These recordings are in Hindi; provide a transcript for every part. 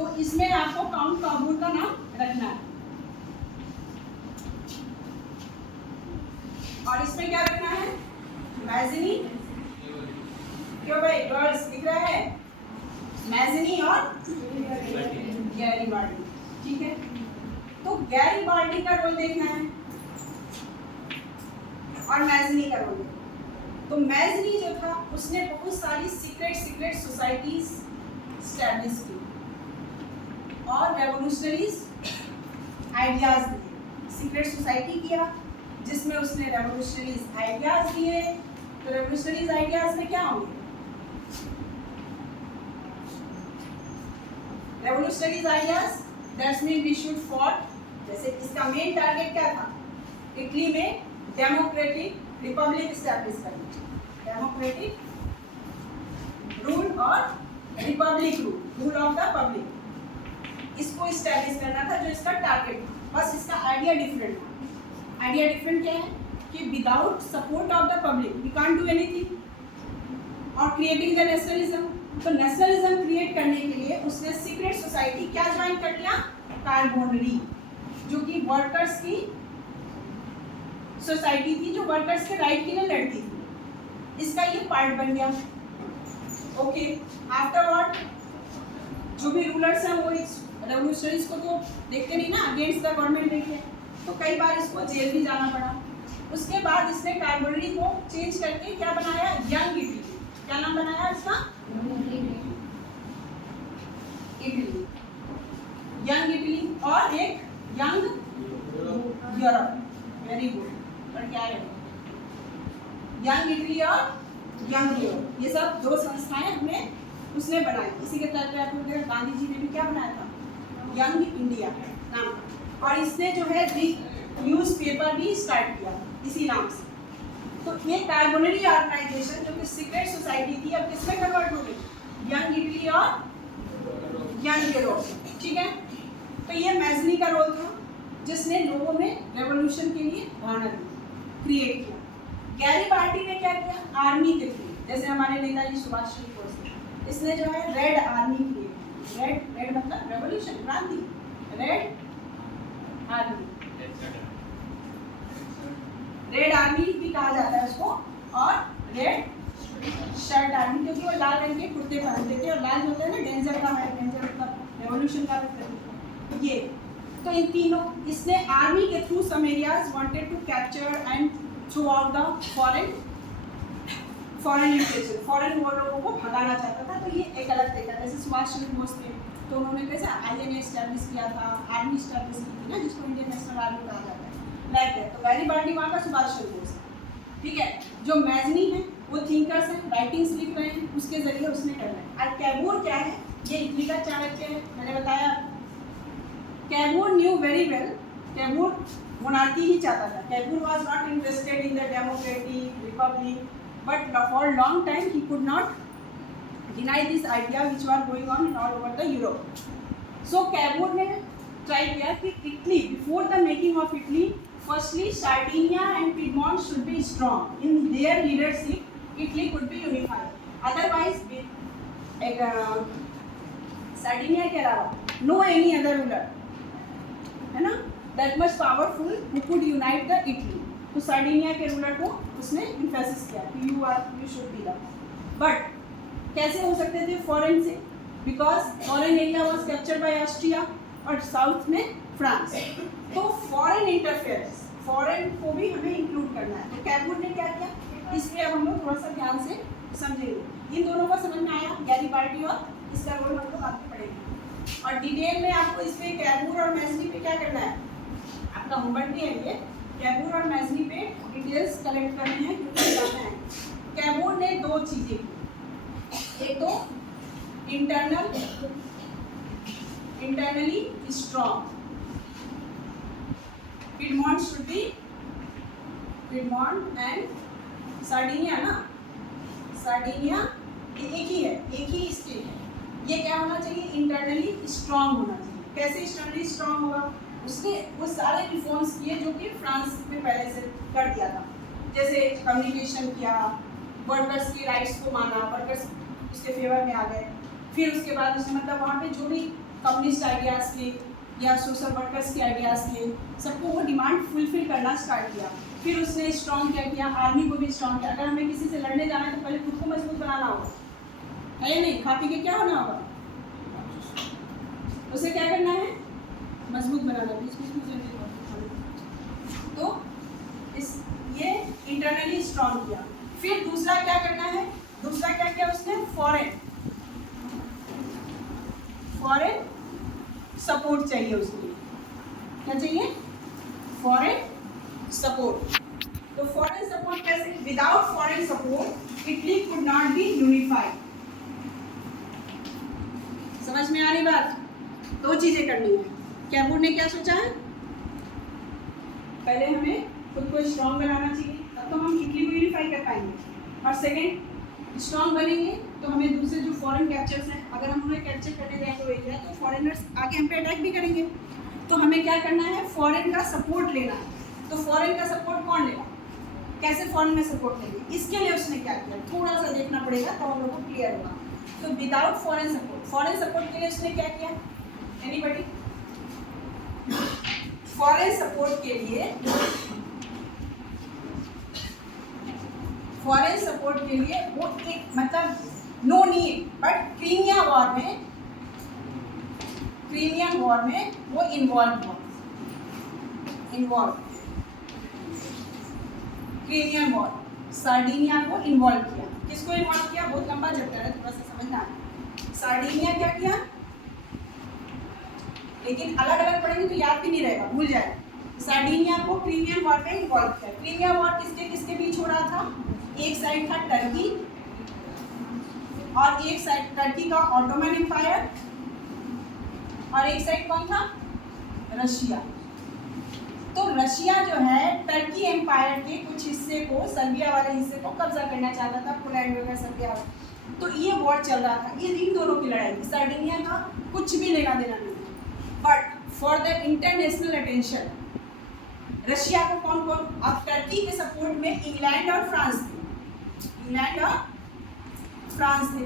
तो इसमें आपको काउंट काबूल का नाम रखना है, और इसमें क्या रखना है? मैजनी। क्यों भाई गर्ल्स दिख रहा है? मैजनी और गैरीबाल्डी। ठीक है, तो गैरीबाल्डी का रोल देखना है और मैजनी का रोल। तो मैजनी जो था उसने बहुत सारी सीक्रेट सोसाइटीज स्टैब्लिश की और रेवोल्यूशनरीज आइडियाज दिए। सीक्रेट सोसाइटी किया जिसमें उसने रेवोल्यूशनरीज आइडियाज दिए। तो रेवोल्यूशनरीज आइडियाज में क्या होंगे? Revolutionaries ideas that's mean we should fought, जैसे इसका मेन टारगेट क्या था? इटली में डेमोक्रेटिक रिपब्लिक स्टैब्लिश करना, डेमोक्रेटिक रूल और republic rule of the public, इसको स्टैब्लिश करना था जो इसका टारगेट था। बस इसका आइडिया डिफरेंट था। आइडिया डिफरेंट क्या है कि without support of the public we can't do anything. और क्रिएटिंग द नेशनलिज्म, तो नेशनलिज्म क्रिएट करने के लिए उसने सीक्रेट सोसाइटी क्या ज्वाइन कर लिया? कार्बोनरी, जो कि वर्कर्स की सोसाइटी थी, जो वर्कर्स के राइट के लिए लड़ती थी। इसका ये पार्ट बन गया। ओके, आफ्टरवर्ड जो भी रूलर्स हैं वो इस रेवोल्यूशनरीज को तो देखते नहीं ना, अगेंस्ट द गवर्नमेंट देखते हैं, तो कई बार इसको जेल भी जाना पड़ा। उसके बाद इसने कार्बोनरी को चेंज करके क्या बनाया? Young Italy. क्या नाम बनाया इसका? इटली, यंग इटली और एक यंग यूरोप। Very good. पर क्या है? यंग इटली और यंग यूरोप, ये सब दो संस्थाएं हमने उसने बनाई। इसी के तहत पे आपको गांधी जी ने भी क्या बनाया था? यंग इंडिया नाम। और इसने जो है न्यूज़पेपर भी स्टार्ट किया इसी नाम से। तो ये कार्बोनरी ऑर्गेनाइजेशन जो कि सीक्रेट सोसाइटी थी, अब किसमें कन्वर्ट हो गई? यंग इटली और यंग यूरोप। ठीक है, तो ये मैजनी का रोल था जिसने लोगों में रेवोल्यूशन के लिए भावना क्रिएट किया। गैरीबाल्डी ने क्या किया? आर्मी के थ्रू, जैसे हमारे नेताजी सुभाष चंद्र बोस थे, इसने जो है रेड आर्मी क्रिएट की। रेड मतलब रेवोल्यूशन, क्रांति। रेड आर्मी, रेड आर्मी भी कहा जाता है उसको, और रेड शर्ट आर्मी, क्योंकि वो लाल रंग के कुर्ते पहनते थे, और लाल होते हैं ना डेंजर का है, डेंजर मतलब रेवोल्यूशन का प्रतीक। ये तो इन तीनों, इसने आर्मी के through some areas wanted to capture and throw out the foreign literature, foreign वो लोगों को भगाना चाहता था। तो ये एक अलग तरीका, जैसे सुभाष चंद्र बोस थे तो उन्होंने कैसे INA स्टैब्लिश किया था, आर्मी स्टैब्लिश की थी ना, जिसको इंडियन नेशनल आर्मी कहा जाता है, लाइक दैट। तो गैरीबाल्डी वहाँ का सुभाष चंद्र बोस है। ठीक है, जो मैजनी है वो थिंकर्स हैं, राइटिंग्स लिख रहे हैं, उसके जरिए उसने करना है। और कैबूर क्या है? ये इटली का चाणक्य है, मैंने बताया। Cavour knew very well, Cavour monarchy ही चाहता था। Cavour was not interested in the democratic republic, but for long time he could not deny this idea which were going on all over the Europe. So Cavour ने ट्राई किया कि Italy, before the making of Italy, firstly Sardinia and Piedmont should be strong in their leadership, Italy could be unified. Otherwise एक सार्डिनिया के अलावा नो एनी अदर रूलर, है ना, that much powerful who could unite the Italy. तो सार्डिनिया के रूलर को उसने इम्फेसिस किया कि you should be the. But कैसे हो सकते थे? फॉरेन से, because foreign area was captured by Austria और साउथ में फ्रांस। तो फॉरेन इंटरफेरेंस, फॉरेन को भी हमें इंक्लूड करना है। तो कैबूर ने क्या किया, इसलिए अब हम लोग थोड़ा सा ध्यान से समझेंगे। इन दोनों को समझ में आया, गैरीबाल्डी और इसका रोल हम लोग आगे पढ़ेंगे। और डिटेल में आपको इस पे कैबूर और मैजनी पे क्या करना है, आपका होमवर्क भी है ये, कैबूर और मैजनी पे डिटेल्स कलेक्ट करने हैं, क्योंकि जानना है। कैबूर ने दो चीज़ें की, एक तो internally strong, Piedmont should B, Piedmont and Sardinia ना, सार्डिनिया ये एक ही है, एक ही स्टेट है। ये क्या होना चाहिए? इंटरनली स्ट्रॉन्ग होना चाहिए। कैसे इंटरनली स्ट्रॉन्ग होगा? उसने वो सारे रिफॉर्म्स किए जो कि फ्रांस में पहले से कर दिया था, जैसे कम्युनिकेशन किया, वर्कर्स की राइट्स को माना, वर्कर्स उसके फेवर में आ गए। फिर उसके बाद उसने मतलब वहाँ पे जो भी कम्युनिस्ट आइडियाज़ थे या सोशल वर्कर्स के आइडियाज़ थे, सबको वो डिमांड फुलफिल करना स्टार्ट किया। फिर उसने स्ट्रॉन्ग क्या किया, आर्मी को भी स्ट्रॉन्ग किया। अगर हमें किसी से लड़ने जाना है तो पहले खुद को मजबूत बनाना होगा, है या नहीं? खा पी के क्या होना होगा, उसे क्या करना है, मजबूत बनाना। तो इस ये इंटरनली स्ट्रॉन्ग किया। फिर दूसरा क्या करना है, दूसरा क्या किया उसने, फॉरेन सपोर्ट चाहिए उसके लिए। क्या चाहिए, फॉरेन सपोर्ट। तो फॉरेन सपोर्ट कैसे, without foreign support Italy could not be unified. समझ में आ रही बात? दो चीजें करनी है। कैमूर ने क्या सोचा है, पहले हमें खुद को स्ट्रॉन्ग बनाना चाहिए, तब तो हम इटली को यूनिफाई कर पाएंगे। और सेकंड, स्ट्रॉन्ग बनेंगे तो हमें दूसरे जो फॉरेन कैप्चर्स हैं, अगर हम उन्हें कैप्चर करने जाएंगे वो एरिया, तो फॉरेनर्स आगे हम पे अटैक भी करेंगे। तो हमें क्या करना है, फॉरेन का सपोर्ट लेना है। तो फॉरेन का सपोर्ट कौन लेगा, कैसे फॉरेन में सपोर्ट लेंगे, इसके लिए उसने क्या किया, थोड़ा सा देखना पड़ेगा तब हम लोग को क्लियर होगा। तो विदाउट फॉरेन सपोर्ट के लिए उसने क्या किया, एनीबॉडी? फॉरेन सपोर्ट के लिए वो एक मतलब no need, but Crimea war में वो इन्वॉल्व क्रीमियन वॉर, सार्डिनिया को इन्वॉल्व किया। किसको इन्वॉल्व किया, बहुत लंबा चैप्टर है, थोड़ा सा समझना। सार्डिनिया क्या किया, लेकिन अलग अलग पढ़ेंगे तो याद भी नहीं रहेगा, भूल जाए। सार्डिनिया को क्रीमियन वॉर में इन्वॉल्व किया। क्रीमिया वॉर किसके किसके बीच हो रहा था, एक साइड था टर्की और एक साइड टर्की का ऑटोमन एम्पायर और एक साइड कौन था, रशिया। तो रशिया जो है टर्की एम्पायर के कुछ हिस्से को, सर्बिया वाले हिस्से को कब्जा करना चाहता था, पोलैंड वगैरह सर्बिया। तो ये वॉर चल रहा था, ये इन दोनों की लड़ाई थी। सार्डिनिया का कुछ भी लेना देना नहीं, but for the international attention Russia को कौन कौन, अब टर्की के सपोर्ट में इंग्लैंड और फ्रांस थे,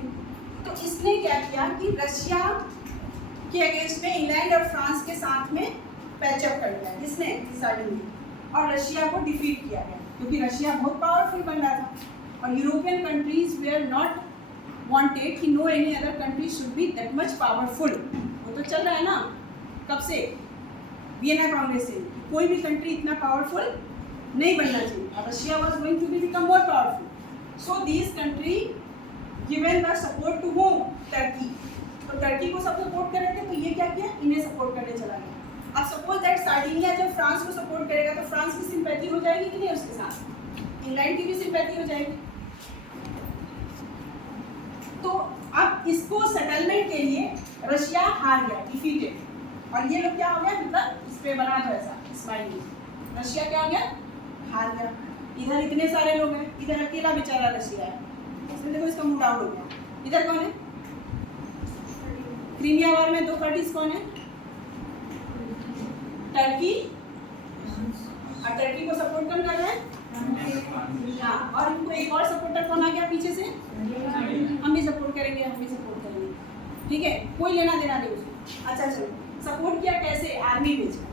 तो इसने क्या किया कि रशिया के अगेंस्ट में इंग्लैंड और फ्रांस के साथ में पैचअप कर दिया, जिसने सार्डिनिया, और रशिया को डिफीट किया गया, क्योंकि रशिया बहुत पावरफुल बन रहा था और European countries were not wanted कि no any other country should be that much powerful. वो तो चल रहा है ना कब से, वियना कांग्रेस से, कोई भी कंट्री इतना पावरफुल नहीं बनना चाहिए, और Russia was going to be become more powerful. So this country given the support to home, Turkey. तो टर्की को सब सपोर्ट कर रहे थे, तो ये क्या किया, इन्हें सपोर्ट करने चला गया। अब सपोज दैट सार्डिनिया जब फ्रांस को सपोर्ट करेगा तो फ्रांस की सिंपैथी हो जाएगी कि नहीं उसके साथ, इंग्लैंड की भी सिंपैथी हो जाएगी। तो अब इसको सेटलमेंट के लिए रशिया हार गया, डिफीटेड, और ये लोग क्या हो गया, मतलब इस पे बना दो ऐसा स्माइल, रशिया क्या हो गया, हार गया। इधर इतने सारे लोग हैं, इधर अकेला बेचारा रशिया है, इसमें देखो इसका मूड आउट हो गया। इधर कौन है, क्रीमिया वॉर में दो पार्टीज कौन है, टर्की, और टर्की को सपोर्ट कौन कर रहा है, हाँ, और इनको एक और सपोर्टर कौन आ गया पीछे से, हम भी सपोर्ट करेंगे, ठीक है, कोई लेना देना नहीं उसको। अच्छा चलो, सपोर्ट किया कैसे, आर्मी भेजा,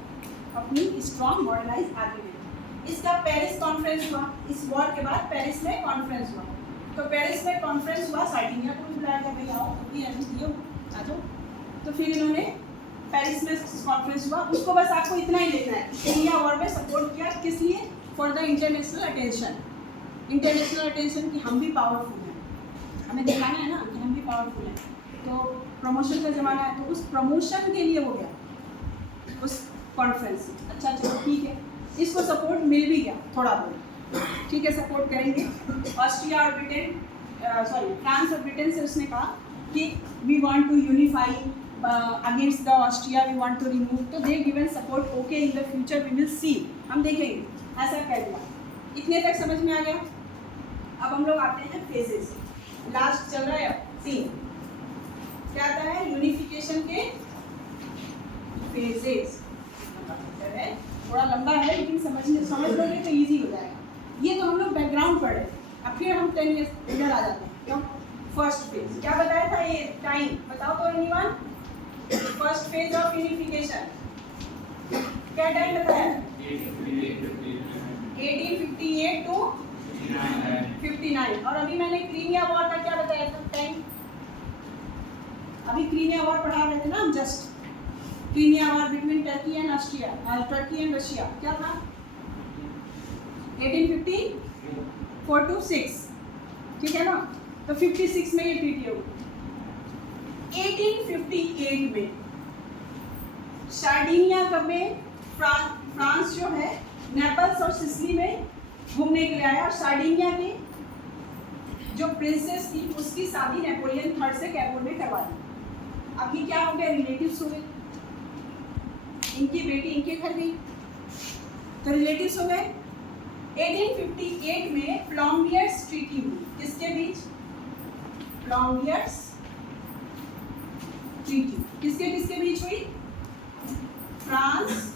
अपनी स्ट्रॉन्ग मॉडर्नाइज आर्मी भेजा। इसका पेरिस कॉन्फ्रेंस हुआ, इस वॉर के बाद पेरिस में कॉन्फ्रेंस हुआ। तो पेरिस में कॉन्फ्रेंस हुआ, सार्डिनिया को भी बुलाया गया, भाई आओ, आ जाओ। तो फिर इन्होंने पेरिस में कॉन्फ्रेंस हुआ, उसको बस आपको इतना ही लिखना है, क्रीमिया वॉर में सपोर्ट किया, किस लिए, फॉर द इंटरनेशनल अटेंशन कि हम भी पावरफुल हैं, हमें दिखाना है ना कि हम भी पावरफुल हैं। तो प्रमोशन का ज़माना है, तो उस प्रमोशन के लिए हो गया उस कॉन्फ्रेंस। अच्छा चलो ठीक है, इसको सपोर्ट मिल भी गया थोड़ा बहुत, ठीक है, सपोर्ट करेंगे। ऑस्ट्रिया और ब्रिटेन, फ्रांस और ब्रिटेन से उसने कहा कि we want to unify against the Austria, we want to remove, तो they given support, okay in the future we will see, हम देखेंगे, ऐसा कह दिया। इतने तक समझ में आ गया। अब हम लोग आते हैं फेजेस, लास्ट चल रहा है सीन, क्या आता है, यूनिफिकेशन के फेजेस। थोड़ा लंबा है लेकिन समझ लोगे तो इजी हो जाएगा। ये तो हम लोग बैकग्राउंड पढ़ रहे हैं, अब फिर हम 10 इधर आ जाते हैं, क्यों, फर्स्ट फेज क्या बताया था ये टाइम बताओ तो anyone first phase of unification क्या टाइम बताया 1858 टू 59 और अभी मैंने क्रीमिया वॉर का क्या बताया था टाइम अभी क्रीमिया वॉर पढ़ा रहे थे ना हम just Crimea war between Turkey and Austria Turkey and Russia क्या था 1854 टू 6 ठीक है ना तो 56 में ये ट्रीटी होगी 1858 में सार्डिनिया कब में फ्रांस जो है नेपल्स और सिसिली में घूमने के लिए आया और सार्डिनिया की जो प्रिंसेस थी उसकी शादी नेपोलियन थर्ड से कैबूल में करवा दी अब ये क्या हो गया रिलेटिव्स हो गए इनकी बेटी इनके घर गई तो रिलेटिव्स हो गए 1858 में प्लॉम्बियर्स ट्रीटी हुई किसके बीच प्लॉम्बियर्स ट्रीटी किसके बीच हुई फ्रांस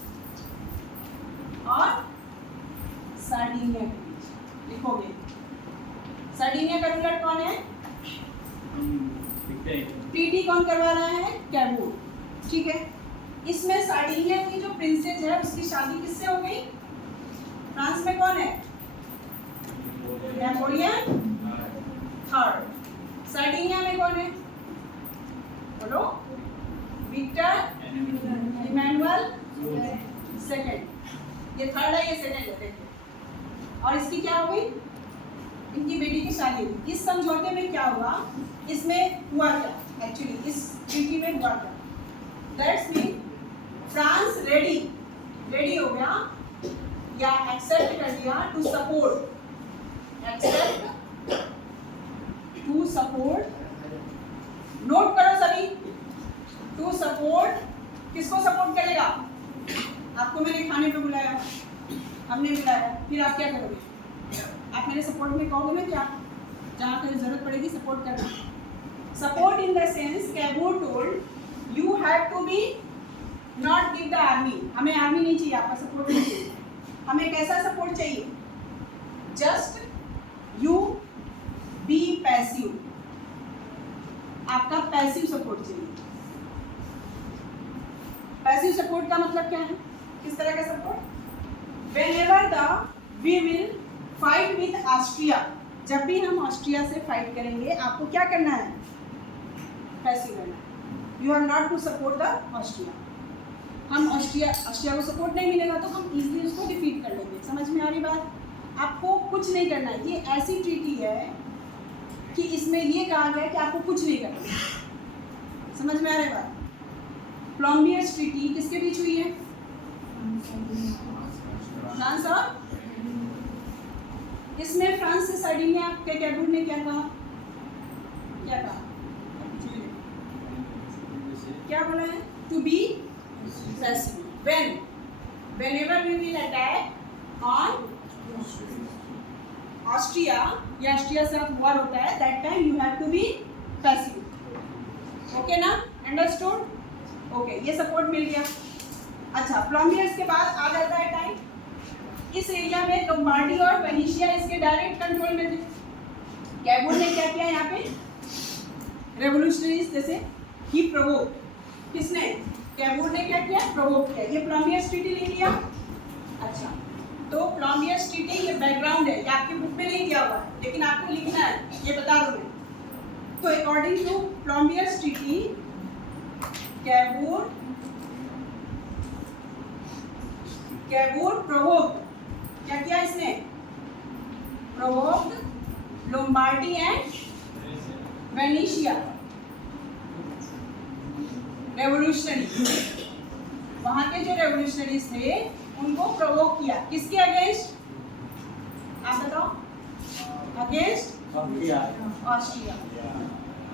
और सार्डिनिया के बीच लिखोगे सार्डिनिया का रूलर कौन है ट्रीटी कौन करवा रहा है कैबूल ठीक है इसमें सार्डिनिया की जो प्रिंसेस है उसकी शादी किससे हो गई फ्रांस में कौन है नेपोलियन थर्ड सार्डिनिया में कौन है बोलो विक्टर इमैनुअल सेकंड ये थर्ड है ये सेकंड है देखिए और इसकी क्या हो गई इनकी बेटी की शादी हुई इस समझौते में क्या हुआ इसमें हुआ क्या एक्चुअली इस ट्रीटी में हुआ क्या दैट्स मीन फ्रांस रेडी हो गया या एक्सेप्ट कर दिया टू सपोर्ट नोट करो सभी टू सपोर्ट किसको सपोर्ट करेगा आपको मैंने खाने पे बुलाया हमने बुलाया फिर आप क्या करोगे आप मेरे सपोर्ट में कहोगे ना कि आप जहाँ कहीं जरूरत पड़ेगी सपोर्ट करना support in the sense Cavour told you have to be not give the army हमें आर्मी नहीं चाहिए आपका सपोर्ट नहीं चाहिए हमें कैसा सपोर्ट चाहिए जस्ट यू बी पैसिव आपका पैसिव सपोर्ट चाहिए पैसिव सपोर्ट का मतलब क्या है किस तरह का support whenever we will fight with Austria जब भी हम ऑस्ट्रिया से फाइट करेंगे आपको क्या करना है पैसिव रहना है you are not to support the Austria हम ऑस्ट्रिया को सपोर्ट नहीं मिलेगा तो हम इजीली उसको डिफीट कर लेंगे समझ में आ रही बात आपको कुछ नहीं करना है ये ऐसी ट्रीटी है कि इसमें ये कहा गया कि आपको कुछ नहीं करना समझ में आ रही बात प्लॉम्बियर्स ट्रीटी किसके बीच हुई है फ्रांस और इसमें फ्रांस से सार्डिनिया के कैबूल ने क्या कहा क्या बोला है to be passive whenever we will attack on Austria या ऑस्ट्रिया से वॉर होता है that time you have to be passive okay ना अंडरस्टूड ओके ये सपोर्ट मिल गया अच्छा प्लॉम्बियर्स के बाद आ जाता है टाइम इस एरिया में लोम्बार्डी और वेनेशिया इसके डायरेक्ट कंट्रोल में थे कैबूल ने क्या किया यहाँ पे रेवोल्यूशनरीज जैसे ही प्रोवोक किसने कैबूल ने क्या किया प्रोवोक किया ये प्लॉम्बियर्स ट्रीटी लिख लिया अच्छा तो प्लॉम्बियर्स ट्रीटी ये बैकग्राउंड है ये आपकी बुक में नहीं दिया हुआ है लेकिन आपको लिखना है ये बता दूं मैं तो अकॉर्डिंग टू प्लॉम्बियर्स ट्रीटी कैबूल प्रोवोक क्या किया इसने provoke Lombardy and Venetia revolutionary वहां के जो रेवोल्यूशनरीज थे उनको प्रोवोक किया किसके अगेंस्ट आप बताओ अगेंस्ट ऑस्ट्रिया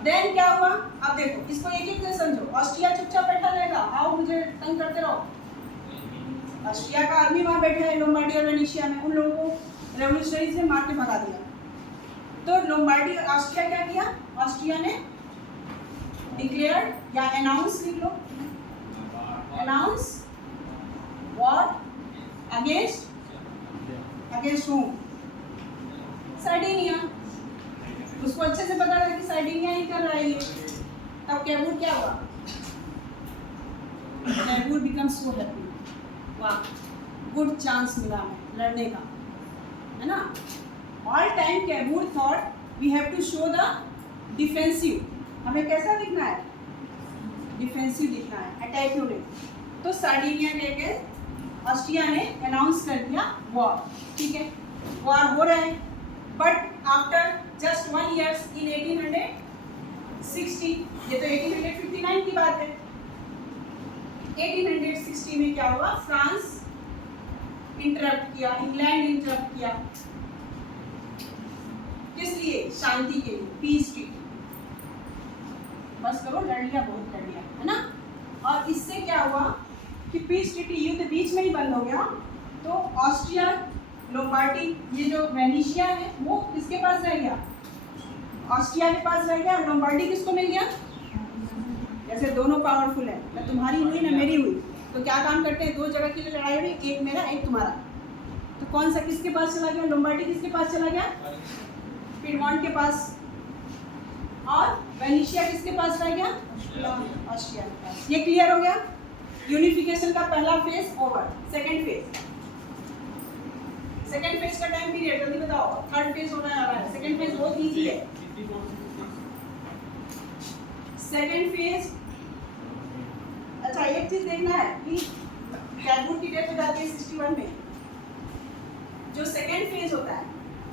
देन क्या हुआ अब देखो इसको एक एक से समझो ऑस्ट्रिया चुपचाप बैठा रहेगा आओ मुझे तंग करते रहो ऑस्ट्रिया का आदमी वहां बैठा है लोम्बार्डी और वेनेशिया में उन लोगों को रेवोल्यूशनरीज ने मार के भगा दिया तो लोम्बार्डी और ऑस्ट्रिया क्या किया ऑस्ट्रिया ने डिक्लेयर या अनाउंस लिख लो announce war against whom Sardinia उसको अच्छे से पता था कि सार्डिनिया ही कर रहा है ये। तब कैमूर क्या हुआ? कैमूर बिकम सो हैप्पी, वाह गुड चांस मिला हमें लड़ने का, है ना। All time Cavour thought we have to show the defensive, हमें कैसा दिखना है? डिफेंसिव दिखना है, अटैक नहीं। तो सार्डिनिया के ऑस्ट्रिया ने अनाउंस कर दिया वॉर, ठीक है, वॉर हो रहा है। But after just 1 years in 1860, ये तो 1859 की बात है, 1860 में क्या हुआ? फ्रांस इंटरप्ट किया, इंग्लैंड इंटरप्ट किया, किस लिए? शांति के लिए, पीस ट्रीटी। बस करो, लड़ लिया, बहुत लड़ लिया, है ना। और इससे क्या हुआ कि पीस ट्रीटी, युद्ध बीच में ही बंद हो गया। तो ऑस्ट्रिया, लोम्बार्डी, ये जो वेनेशिया है वो किसके पास रह गया? ऑस्ट्रिया के पास रह गया। लोम्बार्डी किसको मिल गया? जैसे दोनों पावरफुल है, ना तुम्हारी हुई ना मेरी हुई, तो क्या काम करते हैं? 2 जगह की लड़ाई हुई, एक मेरा एक तुम्हारा, तो कौन सा किसके पास चला गया? लोम्बार्डी किसके पास चला गया? पिडमॉन्ट के पास। और वेनेशिया किसके पास रह गया? ऑस्ट्रिया के पास। ये क्लियर हो गया? यूनिफिकेशन का पहला फेज ओवर। सेकंड फेज का टाइम पीरियड जल्दी बताओ। थर्ड फेज होने वाला है। सेकंड फेज बहुत इजी है। सेकंड फेज, अच्छा एक चीज देखना है कि कैमूर की डेथ हो जाती है 61 में। जो सेकंड फेज होता है,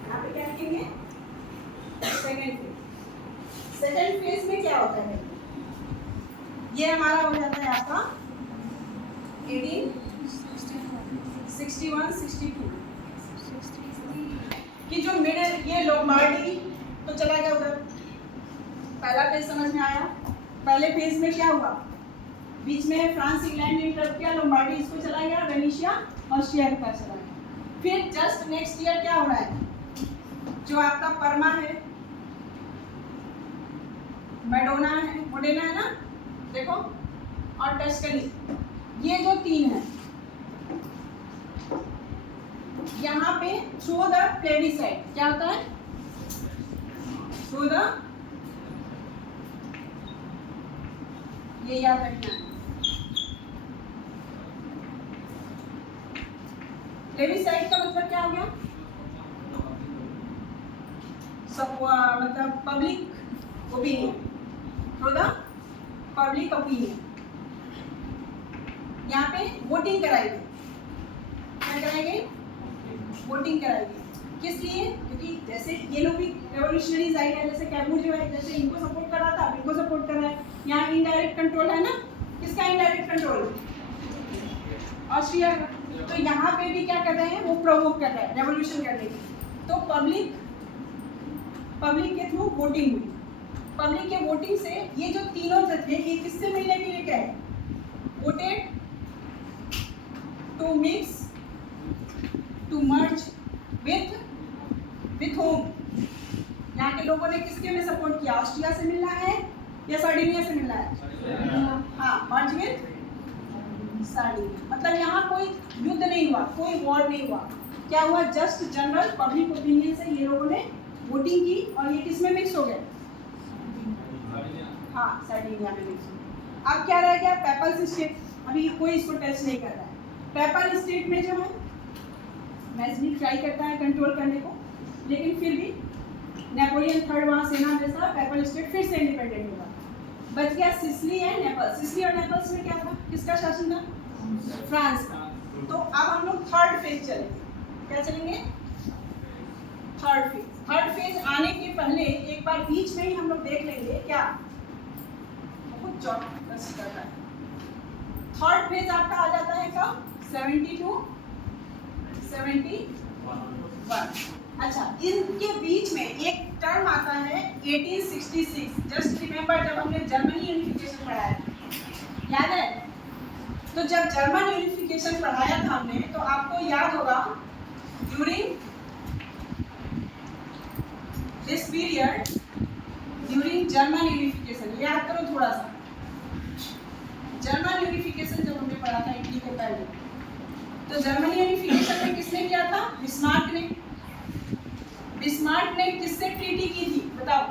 यहाँ पे क्या लिखेंगे? सेकंड फेज में क्या होता है? ये हमारा हो जाता है आपका 1861-62 कि जो मिडिल, ये लोम्बार्डी तो चला गया उधर। पहला फेज समझ में आया? पहले फेज में क्या हुआ? बीच में फ्रांस इंग्लैंड ने इंटरप्ट किया, लोम्बार्डी इसको चला गया, वेनेशिया ऑस्ट्रिया के पास चला गया। फिर जस्ट नेक्स्ट ईयर क्या हो रहा है? जो आपका परमा है, मोडेना है ना, देखो, और टस्कनी, ये जो 3 है, यहाँ पे थ्रू द प्लेबिसाइड क्या होता है? थ्रू द, ये याद रखना है, प्लेबिसाइड का मतलब क्या हो गया? सब मतलब public opinion, through the public opinion. यहाँ पे वोटिंग कराएंगे, क्या कराएंगे? वोटिंग कराएंगे। किस लिए? क्योंकि जैसे ये लोग भी रेवोल्यूशनरीज आए हैं, जैसे कैमूर जो है, जैसे इनको सपोर्ट कर रहा था, इनको सपोर्ट कर रहा है। यहाँ इनडायरेक्ट कंट्रोल है ना, किसका इनडायरेक्ट कंट्रोल? ऑस्ट्रिया का। तो यहाँ पे भी क्या कर रहे हैं? वो प्रोवोक कर रहे हैं रेवोल्यूशन करने की। तो पब्लिक के थ्रू वोटिंग हुई। पब्लिक के वोटिंग से ये जो तीनों थे, ये किससे मिलने के लिए गए? Voted to mix, to merge with home. यहाँ के लोगों ने किसके में सपोर्ट किया? ऑस्ट्रिया से मिलना है या सार्डिनिया से मिलना है? हाँ, मर्ज विथ सार्डिनिया। मतलब यहाँ कोई युद्ध नहीं हुआ, कोई वॉर नहीं हुआ। क्या हुआ? जस्ट जनरल पब्लिक ओपिनियन से ये लोगों ने वोटिंग की और ये किस में मिक्स हो गए? हाँ, सार्डिनिया में मिक्स हो गए। अब क्या रह गया? PayPal state. अभी कोई इसको टच नहीं कर रहा है। पेपल स्टेट में जो है मैजनी ट्राई करता है कंट्रोल करने को, लेकिन फिर भी नेपोलियन थर्ड वहाँ सेना जैसा पेपल स्टेट फिर से इंडिपेंडेंट होगा। बच गया सिसिली एंड नेपल्स। सिसिली और नेपल्स में क्या था? किसका शासन था? फ्रांस का। तो अब हम लोग थर्ड फेज चलेंगे। क्या चलेंगे? Third phase. थर्ड फेज आने के पहले एक बार बीच में ही हम लोग देख लेंगे क्या बहुत चौकस करता है। थर्ड फेज आपका आ जाता है कब? 72 71। अच्छा, इनके बीच में एक टर्म आता है 1866। जस्ट रिमेंबर जब हमने जर्मनी यूनिफिकेशन पढ़ाया, याद है? तो जब जर्मन यूनिफिकेशन पढ़ाया था हमने, तो आपको याद होगा during this period, during German unification, याद करो थोड़ा सा। जर्मन यूनिफिकेशन जब हमने पढ़ा था इटली के पहले, तो जर्मन यूनिफिकेशन में किसने किया था? बिस्मार्क ने। बिस्मार्क ने किससे ट्रीटी की थी? बताओ।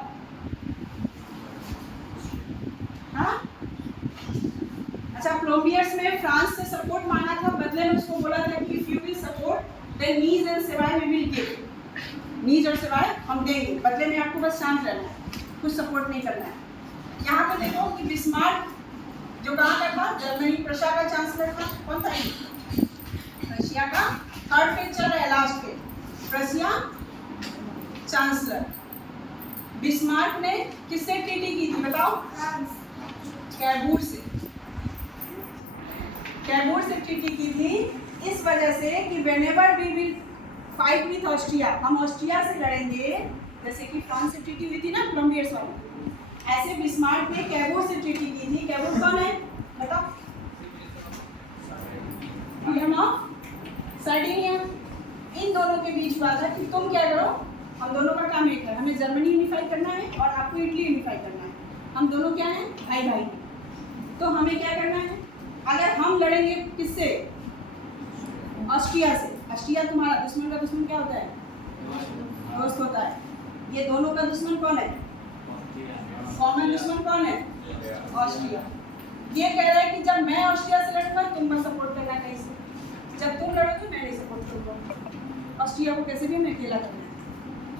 कोलंबियर्स में फ्रांस से सपोर्ट मांगा था, बदले में उसको बोला था कि if you will support then Nice and Savoy we will give, Nice और सेवाय हम देंगे, बदले में आपको बस शांत रहना है, कुछ सपोर्ट नहीं करना है। यहाँ पे देखो कि बिस्मार्क जो कहाँ का था, जर्मनी प्रशा का चांसलर था, कौन था? रशिया का थर्ड फेज चल रहा है, last phase, Russia chancellor. Bismarck ने किससे ट्रीटी की थी बताओ? कैबूर से, कैबूर से ट्रीटी की थी इस वजह से कि whenever we will fight with Austria, हम ऑस्ट्रिया से लड़ेंगे, जैसे कि फ्रांस से ट्रीटी हुई थी ना कोलंबियर्स वाली, ऐसे बिस्मार्क ने कैबूर से ट्रीटी की थी। कैबूर कौन है बताओ? Freedom of Sardinia. इन दोनों के बीच बात है कि तुम क्या करो, हम दोनों का काम एक है, हमें जर्मनी यूनिफाई करना है और आपको इटली यूनिफाई करना है, हम दोनों क्या हैं? भाई भाई। तो हमें क्या करना है, अगर हम लड़ेंगे किससे? ऑस्ट्रिया से। ऑस्ट्रिया तुम्हारा दुश्मन का दुश्मन क्या होता है? दोस्त होता है। ये दोनों का दुश्मन कौन है? कॉमन दुश्मन कौन है? ऑस्ट्रिया। ये कह रहा है कि जब मैं ऑस्ट्रिया से लड़ूंगा तुम मत सपोर्ट करना कहीं से, जब तुम लड़ोगे मैं नहीं सपोर्ट करूंगा, ऑस्ट्रिया को कैसे भी हमें अकेला करना है।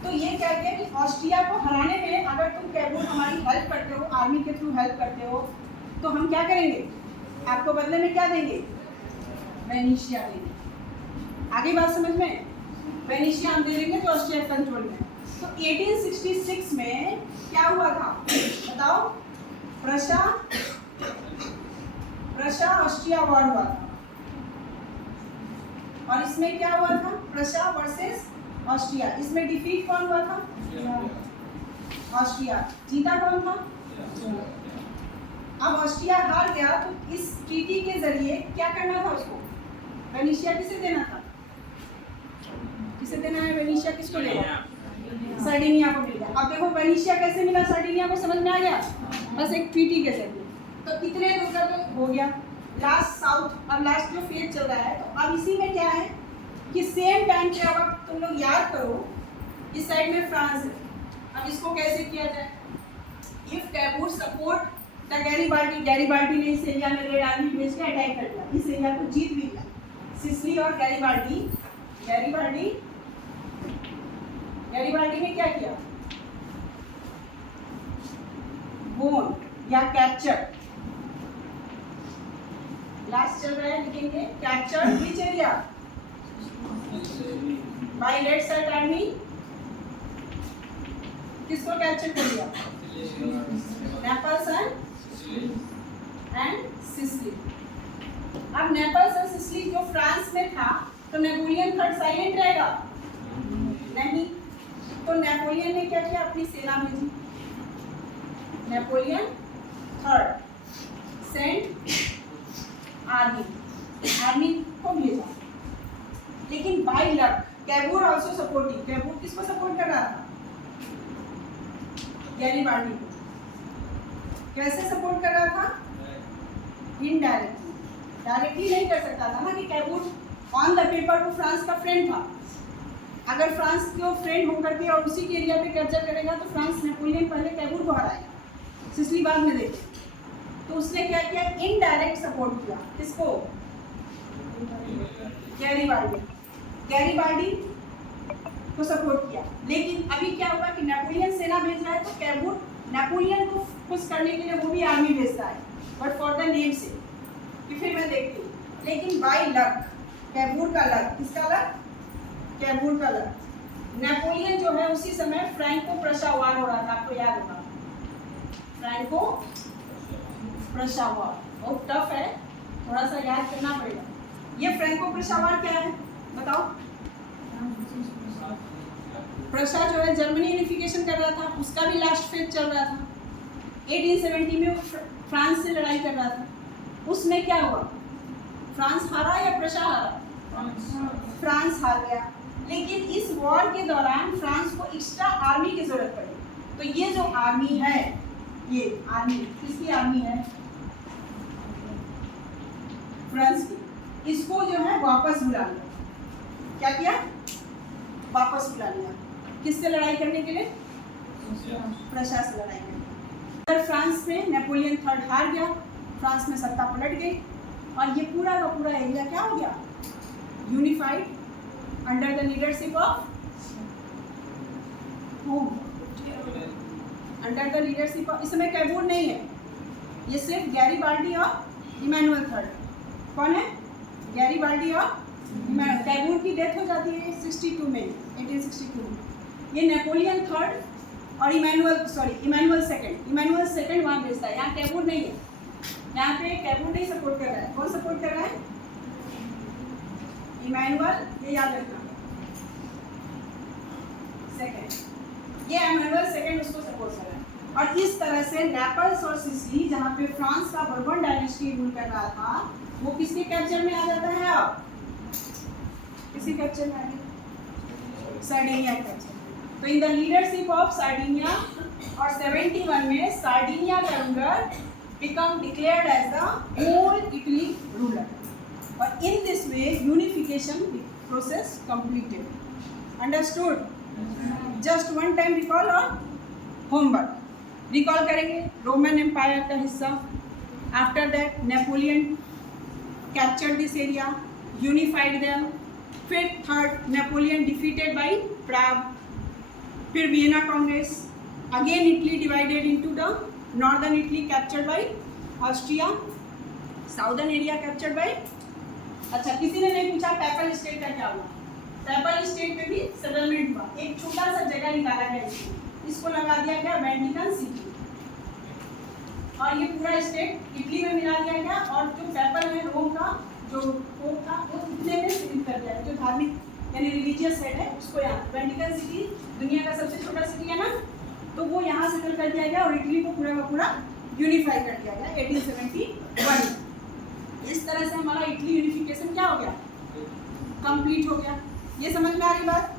तो ये कहते हैं कि ऑस्ट्रिया को हराने में अगर तुम कैबूल हमारी हेल्प करते हो, आर्मी के थ्रू हेल्प करते हो, तो हम क्या करेंगे? आपको बदले में क्या देंगे? वेनिशिया देंगे। आगे बात समझ में? वेनिशिया हम दे देंगे तो ऑस्ट्रिया कंट्रोल में। तो 1866 में क्या हुआ था बताओ? प्रशा ऑस्ट्रिया वॉर हुआ था, और इसमें क्या हुआ था? Prussia versus Austria. इसमें डिफीट कौन हुआ था? ऑस्ट्रिया। जीता कौन था? अब ऑस्ट्रिया हार गया, तो इस ट्रीटी के जरिए क्या करना था उसको? वेनिशिया किसे देना था? किसे देना है? वेनिशिया किसको लेगा? सार्डिनिया को मिल गया। अब देखो वेनिशिया कैसे मिला सार्डिनिया को, समझ में आ गया? बस एक ट्रीटी के जरिए। तो इतने लोग का तो हो गया। लास्ट साउथ और लास्ट जो फेज चल रहा है, तो अब इसी में क्या है कि सेम टाइम पे अब तुम लोग याद करो, इस साइड में फ्रांस है। अब इसको कैसे किया जाए? इफ कैबूर सपोर्ट द गैरीबाल्डी ने इस एरिया में रेड आर्मी भेज के अटैक कर दिया, इस एरिया को जीत भी लिया। सिसिली और गैरीबाल्डी ने क्या किया? बोन या कैप्चर, लास्ट चल रहा है लिखेंगे, capture which area bye red side army. किसको कैप्चर कर लिया? Naples and Sicily. अब नेपल्स और सिसिली जो फ्रांस में था, तो नेपोलियन थर्ड साइलेंट रहेगा? नहीं। तो नेपोलियन ने क्या किया? अपनी सेना भेजी। नेपोलियन थर्ड सेंट आर्मी को भेजा, लेकिन बाय लक कैबूर आल्सो सपोर्टिंग। कैबूर किसको सपोर्ट कर रहा था? गैरीबाल्डी को। कैसे सपोर्ट कर रहा था? इनडायरेक्टली। डायरेक्टली नहीं कर सकता था ना, कि कैबूर ऑन द पेपर वो फ्रांस का फ्रेंड था। अगर फ्रांस को फ्रेंड होकर के और उसी के एरिया पे कब्जा करेगा तो फ्रांस नेपोलियन पहले कैबूर को हराएगा, सिसिली बाद में देखे। तो उसने क्या किया? इनडायरेक्ट सपोर्ट किया। किसको? गैरीबाल्डी को सपोर्ट किया। लेकिन अभी क्या हुआ कि नेपोलियन सेना भेज रहा है, तो कैबूर नेपोलियन को खुश करने के लिए वो भी आर्मी भेजता है, बट फॉर द नेम से कि फिर मैं देखती हूँ। लेकिन बाय लक, कैबूर का लक, किसका लक? कैबूर का लक। नेपोलियन जो है उसी समय फ्रैंको प्रशा वार हो रहा था, आपको याद होगा फ्रैंको प्रशा वार, बहुत टफ है, थोड़ा सा याद करना पड़ेगा। ये फ्रैंको प्रशा वार क्या है बताओ? प्रशा जो है जर्मनी यूनिफिकेशन कर रहा था, उसका भी लास्ट फेज चल रहा था। 1870 में फ्रांस से लड़ाई कर रहा था। उसमें क्या हुआ? फ्रांस हारा या प्रशा हारा? फ्रांस हार गया। लेकिन इस वॉर के दौरान फ्रांस को एक्स्ट्रा आर्मी की जरूरत पड़ी। तो ये जो आर्मी है, ये आर्मी किसकी आर्मी है? फ्रांस की। इसको जो है वापस बुला लिया। क्या किया? वापस बुला लिया। किससे लड़ाई करने के लिए? प्रशा से लड़ाई करने। फ्रांस में नेपोलियन थर्ड हार गया, फ्रांस में सत्ता पलट गई और ये पूरा का पूरा एरिया क्या हो गया, unified under the leadership of whom? Under the leadership of, इस समय कैबूर नहीं है, ये सिर्फ गैरीबाल्डी और इमैनुअल थर्ड। कौन है? गैरीबाल्डी और इमैनुअल। कैबूर की डेथ हो जाती है 62 में, 1862 में। ये नेपोलियन थर्ड और इमैनुअल सेकंड वहाँ भेजता है। यहाँ कैबूर नहीं है, यहाँ पे कैबूर नहीं सपोर्ट कर रहा है। कौन सपोर्ट कर रहा है? इमैनुअल, ये याद रखना, सेकंड, ये इमैनुअल सेकंड उसको सपोर्ट कर रहा है। और इस तरह से नेपल्स और सिसिली, जहाँ पे फ्रांस का बर्बन डायनेस्टी रूल कर रहा था, वो किसके कैप्चर में आ जाता है? अब किसके कैप्चर में आ गया? Sardinia capture. तो in the leadership of Sardinia, और 71 में सार्डिनिया का ruler become declared as the whole Italy ruler, और in this way unification process completed. Understood? Just one time recall और होमवर्क रिकॉल करेंगे। रोमन एम्पायर का हिस्सा, after that Napoleon captured this area, unified them. फिर third, Napoleon defeated by Prague. फिर Vienna congress, again Italy divided into the northern Italy captured by Austria, southern area captured by. अच्छा, किसी ने नहीं पूछा पेपल स्टेट का क्या हुआ? पेपल स्टेट में भी सेटलमेंट हुआ, एक छोटा सा जगह निकाला गया, इसको लगा दिया गया वेटिकन सिटी, और ये पूरा स्टेट इटली में मिला दिया गया। और जो पेपल है, रोम का जो पोप था, वो इतने में सीमित कर दिया, जो धार्मिक यानी रिलीजियस हेड है उसको यहाँ। वेटिकन सिटी दुनिया का सबसे छोटा सिटी है ना, तो वो यहाँ सेटल कर दिया गया और इटली को पूरा का पूरा यूनिफाई कर दिया गया 1871। इस तरह से हमारा इटली यूनिफिकेशन क्या हो गया, कंप्लीट हो गया। ये समझ में आ रही बात?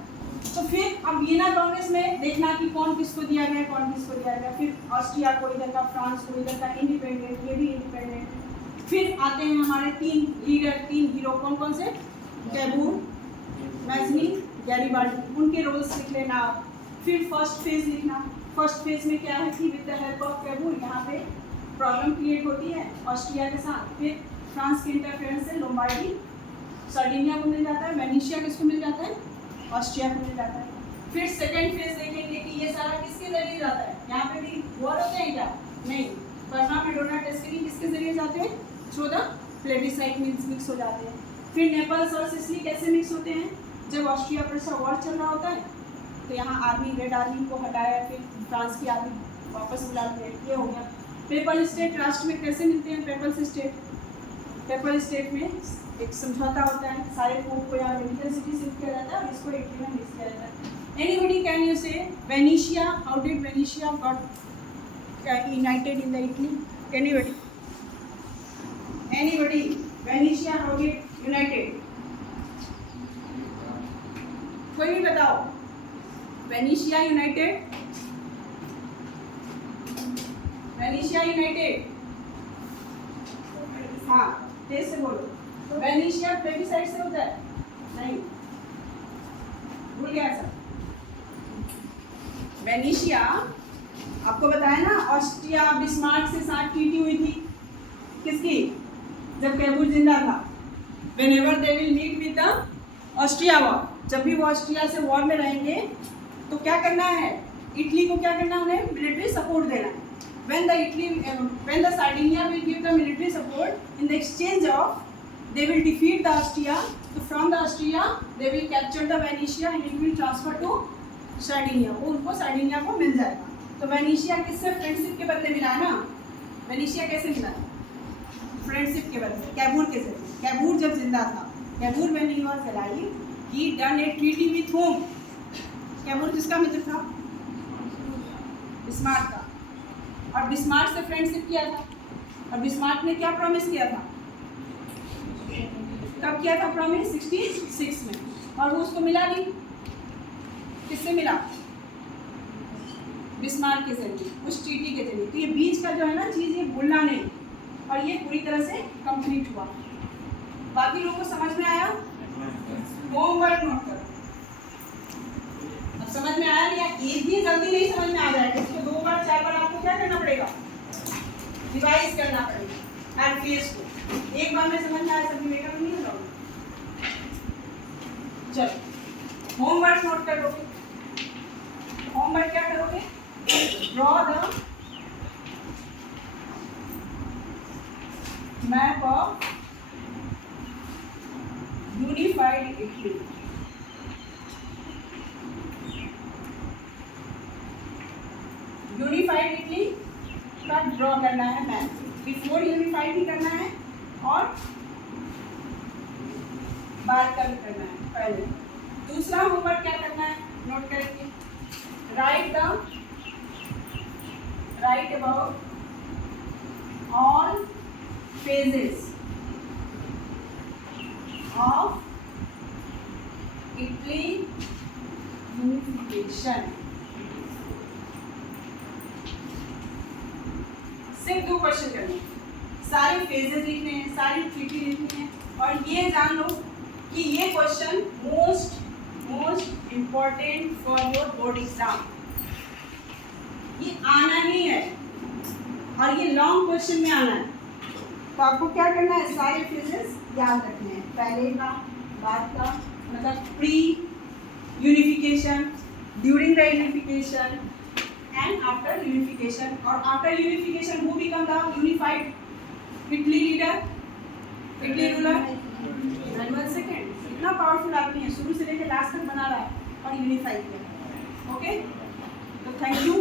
तो फिर अब वियना कांग्रेस में देखना कि कौन किसको दिया गया, कौन किसको दिया गया। फिर ऑस्ट्रिया को इधर का, फ्रांस को इधर का इंडिपेंडेंट, ये भी इंडिपेंडेंट। फिर आते हैं हमारे तीन लीडर, तीन हीरो, कौन कौन से? कैबूर, मैजनी, गैरीबाल्डी, उनके रोल्स लिख लेना। फिर फर्स्ट फेज लिखना। फर्स्ट फेज में क्या है कि विद द हेल्प ऑफ कैबूर यहाँ पे प्रॉब्लम क्रिएट होती है ऑस्ट्रिया के साथ। फिर फ्रांस के इंटरफेरेंस से लोम्बार्डी सार्डिनिया को मिल जाता है, वेनेशिया किसको मिल जाता है? ऑस्ट्रिया को मिल जाता है। फिर सेकंड फेज देखेंगे कि ये सारा किसके जरिए जाता है। यहाँ पे भी वॉर होते हैं क्या? नहीं। बर्मा पेडोना टेस्करी किसके जरिए जाते हैं? Through the plebiscite means mix हो जाते हैं। फिर नेपल्स और सिसिली कैसे मिक्स होते हैं? जब ऑस्ट्रिया प्रेशर वॉर चल रहा होता है तो यहाँ आर्मी, रेड आर्मी को हटाया, फिर फ्रांस की आर्मी वापस बुला लिया, ये हो गया। पेपल स्टेट राष्ट्र में कैसे मिलते हैं? पेपल स्टेट, पेपल स्टेट में एक समझौता होता है, सारे पोप को यहाँ वेटिकन सिटी शिफ्ट किया जाता है और इसको इटली में मिक्स किया जाता है। एनीबडी कैन यू से Venetia, how did Venetia got United in the Italy? Anybody? Anybody? Venetia how did United? कोई भी बताओ। वेनेशिया यूनाइटेड, वेनेशिया यूनाइटेड, हाँ तेज से बोलो। वेनेशिया प्लेबिसाइट से होता है? नहीं, भूल गया सर। वेनेशिया आपको बताया ना, ऑस्ट्रिया बिस्मार्क से साथ ट्रीटी हुई थी, किसकी? जब कैबूर जिंदा था। Whenever they will meet with the Austria war, जब भी वो ऑस्ट्रिया से वॉर में रहेंगे तो क्या करना है? इटली को क्या करना है? उन्हें मिलिट्री सपोर्ट देना है। when the Sardinia will give the military support in the exchange of they will defeat the Austria, so from the Austria they will capture the Venetia and it will transfer to Sardinia, वो उनको सार्डिनिया को मिल जाएगा। तो वेनेशिया किससे फ्रेंडशिप के बदले मिला है ना? वेनेशिया कैसे मिला? फ्रेंडशिप के बदले, कैबूर के जरिए। कैबूर जब जिंदा था, कैबूर when he was alive, he done a treaty with whom? कैबूर किसका मित्र था? बिस्मार्क का। और बिस्मार्क से फ्रेंडशिप किया था, और बिस्मार्क ने क्या प्रॉमिस किया था? कब किया था प्रॉमिस? 66 में, और वो उसको मिला नहीं। किससे मिला? बिस्मार्क के जरिए, उस ट्रीटी के जरिए। तो ये बीच का जो है ना चीज़, ये भूलना नहीं, और ये पूरी तरह से कंप्लीट हुआ। बाकी लोगों को समझ में आया? होमवर्क नोट करो। अब समझ में आया नहीं? एक भी जल्दी नहीं समझ में आ जाएगा, इसको 2 बार 4 बार आपको क्या करना पड़ेगा? रिवाइज करना पड़ेगा। एंड फेस को। एक बार में समझ में आया सभी बेटा नहीं है लोग। चलो होमवर्क नोट करोगे। होमवर्क क्या करोगे? Draw the map of unified Italy. Unified Italy का ड्रॉ करना है मैप। बिफोर यूनिफाइड भी करना है और बाद का भी करना है पहले। दूसरा होमवर्क क्या करना है नोट करेंगे। Right about all phases of Italy unification। सिर्फ 2 क्वेश्चन करने हैं, सारे फेजेस लिखने हैं, सारी ट्रिकी लिखनी है। और ये जान लो कि ये question most important for your board exam. ये आना ही है और ये लॉन्ग क्वेश्चन में आना है। तो आपको क्या करना है? सारे फेजेस याद रखने हैं, पहले का, बाद का, मतलब pre unification, during the unification and after unification. और after unification who become the unified Italy leader, Italy ruler? Edward second. इतना पावरफुल आदमी है, शुरू से लेकर लास्ट तक बना रहा है और यूनिफाई किया। ओके, तो थैंक यू।